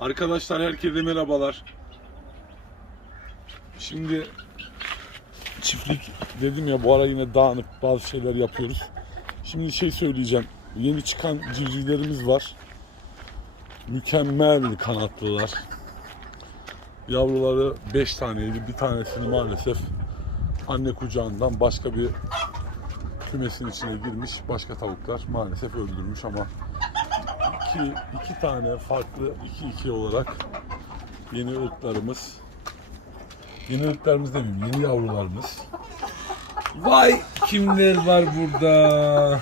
Arkadaşlar herkese merhabalar. Şimdi çiftlik dedim ya bu ara yine dağınık bazı şeyler yapıyoruz. Şimdi şey söyleyeceğim. Yeni çıkan civcivlerimiz var. Mükemmel kanatlılar. Yavruları 5 taneydi. Bir tanesini maalesef anne kucağından başka bir kümesin içine girmiş. Başka tavuklar maalesef öldürmüş ama iki, iki tane farklı iki iki olarak yeni ırklarımız yeni ırklarımız demeyeyim yeni yavrularımız. Vay kimler var burada?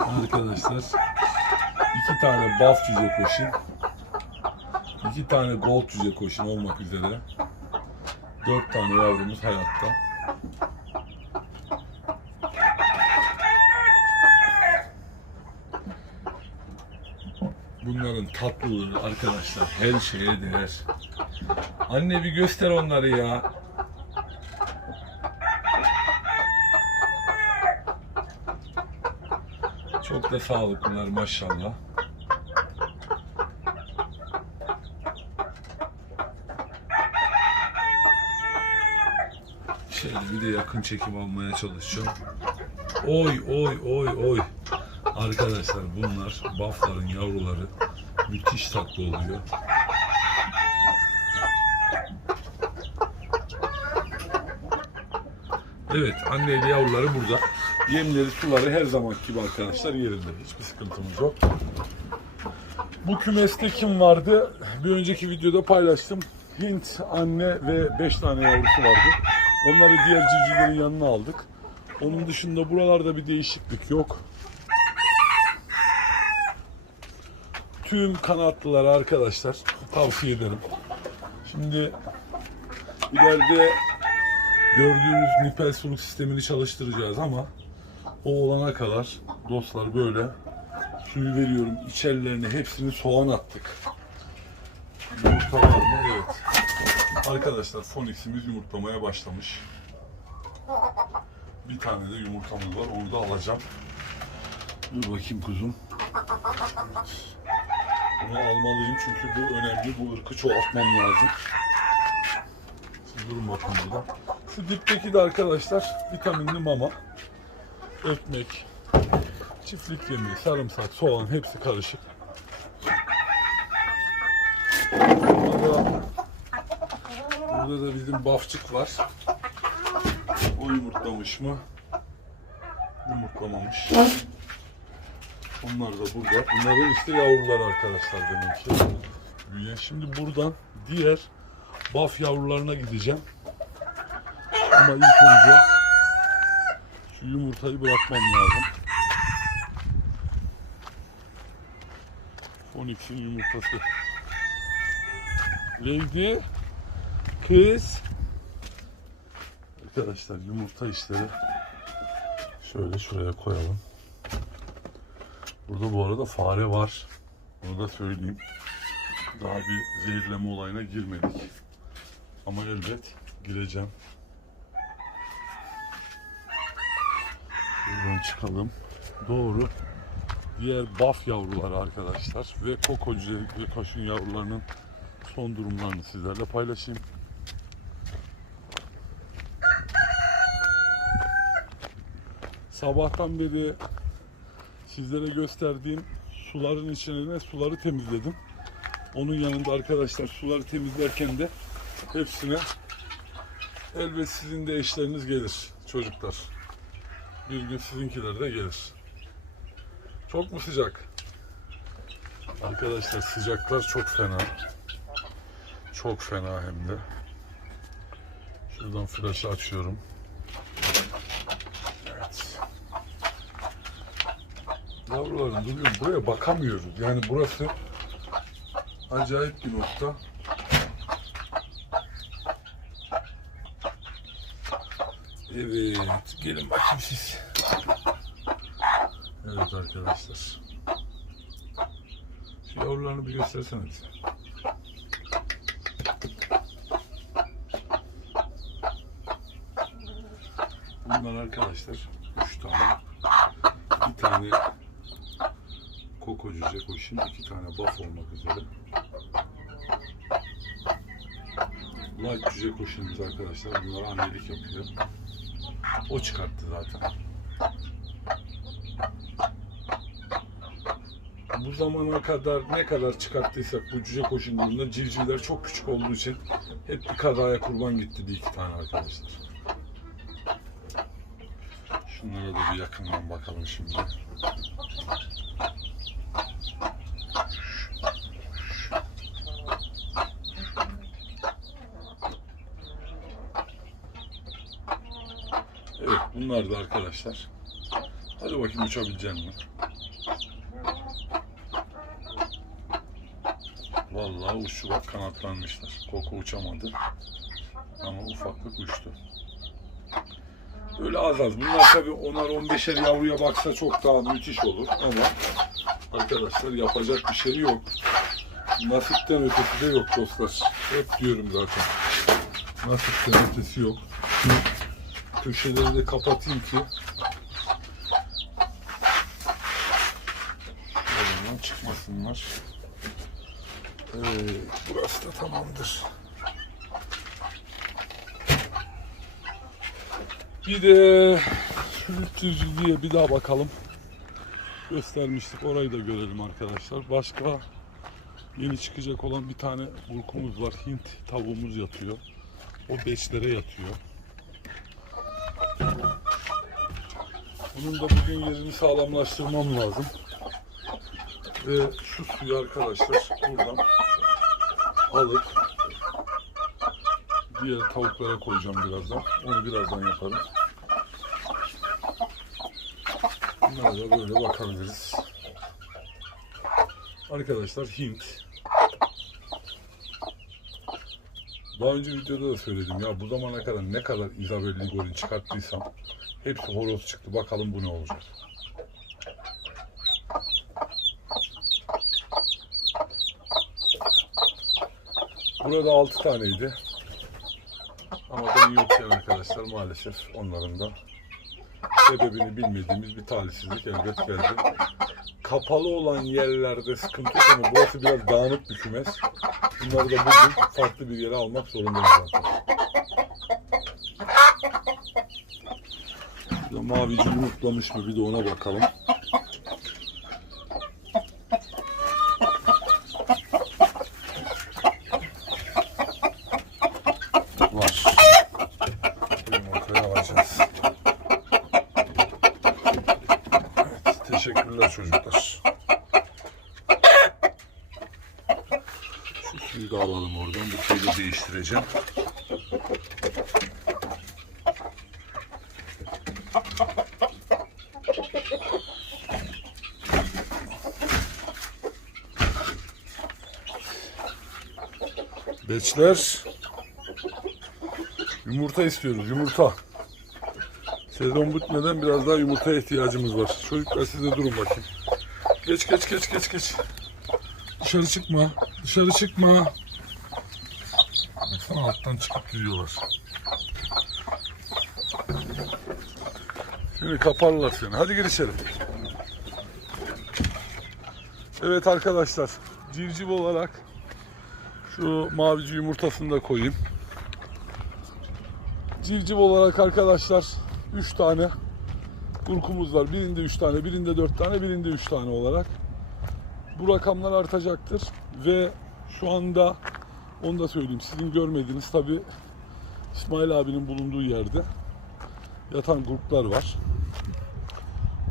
Arkadaşlar iki tane buff cüce koşun. İki tane gold cüce koşun olmak üzere. Dört tane yavrumuz hayatta Tatlılığı arkadaşlar her şeye değer. Anne bir göster onları ya. Çok da sağlıklılar maşallah. Şöyle bir de yakın çekim almaya çalışacağım. Oy oy oy oy. Arkadaşlar bunlar buffların yavruları. Müthiş tatlı oluyor. Evet anneyle yavruları burada. Yemleri suları her zaman gibi arkadaşlar yerinde. Hiçbir sıkıntımız yok. Bu kümeste kim vardı? Bir önceki videoda paylaştım. Hint anne ve 5 tane yavrusu vardı. Onları diğer civcivlerin yanına aldık. Onun dışında buralarda bir değişiklik yok. Tüm kanatlılara arkadaşlar tavsiye ederim. Şimdi ileride gördüğünüz nipel suluk sistemini çalıştıracağız ama o olana kadar dostlar böyle suyu veriyorum. İçerilerine hepsini soğan attık. Yumurta var mı? Evet. Arkadaşlar Fonix'imiz yumurtlamaya başlamış. Bir tane de yumurtamız var. Onu da alacağım. Dur bakayım kuzum. Evet. Bunu almalıyım çünkü bu önemli. Bu ırkı çoğaltmam lazım. Durun bakın burada. Şu dipteki de arkadaşlar vitaminli mama, ekmek, çiftlik yemeği, sarımsak, soğan hepsi karışık. Burada, burada da bizim bafçık var. O yumurtlamış mı? Yumurtlamamış. Onlar da burada. Bunların işte yavrular arkadaşlar demek ki. Büyüyen. Şimdi buradan diğer baf yavrularına gideceğim. Ama ilk önce şu yumurtayı bırakmam lazım. Onyx'in yumurtası. Lady, kız. Arkadaşlar yumurta işleri şöyle şuraya koyalım. Burada bu arada fare var. Onu da söyleyeyim. Daha bir zehirleme olayına girmedik. Ama elbet gireceğim. Buradan çıkalım. Doğru. Diğer baf yavruları arkadaşlar ve koko kaşın yavrularının son durumlarını sizlerle paylaşayım. Sabahtan beri sizlere gösterdiğim suların içine suları temizledim. Onun yanında arkadaşlar suları temizlerken de hepsine elbet sizin de eşleriniz gelir çocuklar. Bir gün sizinkiler de gelir. Çok mu sıcak? Arkadaşlar sıcaklar çok fena. Çok fena hem de. Şuradan flaşı açıyorum. Evet. Yavrularım duruyor. Buraya bakamıyoruz. Yani burası acayip bir nokta. Evet. Gelin bakayım siz. Evet arkadaşlar. Şu yavrularını bir göstersene. Bunlar arkadaşlar üç tane. Bir tane için iki tane buff olmak üzere. Light cüce koşunumuz arkadaşlar. Bunlar annelik yapıyor. O çıkarttı zaten. Bu zamana kadar ne kadar çıkarttıysak bu cüce koşunlarında civcivler çok küçük olduğu için hep bir kazaya kurban gitti bir iki tane arkadaşlar. Şunlara da bir yakından bakalım şimdi. Bunlar da arkadaşlar. Hadi bakayım uçabilecek mi? Vallahi uçtu bak kanatlanmışlar. Koko uçamadı. Ama ufaklık uçtu. Böyle az az. Bunlar tabii 10'ar 15'er yavruya baksa çok daha müthiş olur ama arkadaşlar yapacak bir şey yok. Nasipten ötesi de yok dostlar. Hep diyorum zaten. Nasipten ötesi yok. Şu köşeleri de kapatayım ki Şuradan çıkmasınlar. Evet, burası da tamamdır. Bir de sürütücülüğe bir daha bakalım. Göstermiştik. Orayı da görelim arkadaşlar. Başka yeni çıkacak olan bir tane burkumuz var. Hint tavuğumuz yatıyor. O beşlere yatıyor. Bunun da bugün yerini sağlamlaştırmam lazım. Ve şu suyu arkadaşlar buradan alıp diğer tavuklara koyacağım birazdan. Onu birazdan yaparım. Bunlara da böyle bakabiliriz. Arkadaşlar Hint. Daha önce videoda da söyledim ya bu zamana kadar ne kadar Isabel Ligor'un çıkarttıysam hepsi horoz çıktı. Bakalım bu ne olacak. Burada 6 taneydi. Ama ben yokken arkadaşlar maalesef onların da sebebini bilmediğimiz bir talihsizlik elbet geldi. Kapalı olan yerlerde sıkıntı ama burası biraz dağınık bir kümes. Bunları da bugün farklı bir yere almak zorundayız zaten. Şurada mavici yumurtlamış mı bir de ona bakalım. Var. Bu yumurtayı alacağız. Evet, teşekkürler çocuklar. Suyu da alalım oradan. Bu da değiştireceğim. Beçler Yumurta istiyoruz, yumurta. Sezon bitmeden biraz daha yumurtaya ihtiyacımız var. Çocuklar siz de durun bakayım. Geç geç geç geç geç. Dışarı çıkma. Dışarı çıkma. Baksana alttan çıkıp gidiyorlar. Şimdi kaparlar seni. Hadi gir içeri. Evet arkadaşlar. Civciv olarak şu mavici yumurtasını da koyayım. Civciv olarak arkadaşlar 3 tane kurkumuz var. Birinde 3 tane, birinde 4 tane, birinde 3 tane olarak. Bu rakamlar artacaktır ve şu anda onu da söyleyeyim. Sizin görmediğiniz tabi İsmail abinin bulunduğu yerde yatan gruplar var.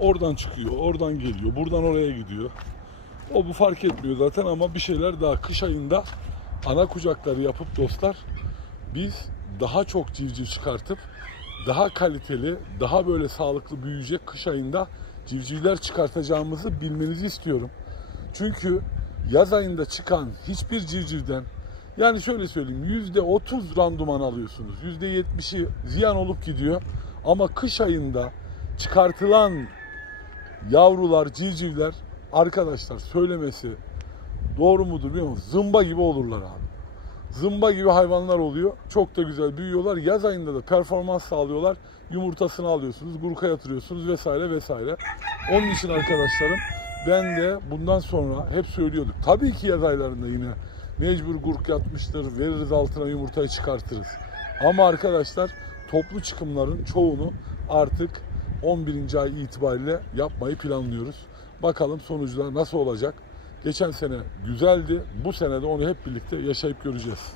Oradan çıkıyor, oradan geliyor, buradan oraya gidiyor. O bu fark etmiyor zaten ama bir şeyler daha kış ayında ana kucakları yapıp dostlar biz daha çok civciv çıkartıp daha kaliteli, daha böyle sağlıklı büyüyecek kış ayında civcivler çıkartacağımızı bilmenizi istiyorum. Çünkü yaz ayında çıkan hiçbir civcivden yani şöyle söyleyeyim yüzde otuz randuman alıyorsunuz. Yüzde yetmişi ziyan olup gidiyor. Ama kış ayında çıkartılan yavrular, civcivler arkadaşlar söylemesi doğru mudur bilmiyorum. Zımba gibi olurlar abi zımba gibi hayvanlar oluyor. Çok da güzel büyüyorlar. Yaz ayında da performans sağlıyorlar. Yumurtasını alıyorsunuz, guruka yatırıyorsunuz vesaire vesaire. Onun için arkadaşlarım ben de bundan sonra hep söylüyorduk. Tabii ki yaz aylarında yine Mecbur gurk yatmıştır. Veririz altına yumurtayı çıkartırız. Ama arkadaşlar toplu çıkımların çoğunu artık 11. ay itibariyle yapmayı planlıyoruz. Bakalım sonuçlar nasıl olacak? Geçen sene güzeldi. Bu sene de onu hep birlikte yaşayıp göreceğiz.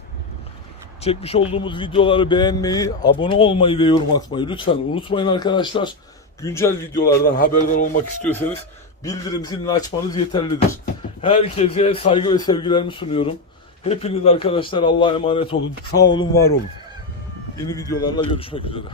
Çekmiş olduğumuz videoları beğenmeyi, abone olmayı ve yorum atmayı lütfen unutmayın arkadaşlar. Güncel videolardan haberdar olmak istiyorsanız bildirim zilini açmanız yeterlidir. Herkese saygı ve sevgilerimi sunuyorum. Hepiniz arkadaşlar Allah'a emanet olun. Sağ olun, var olun. Yeni videolarla görüşmek üzere.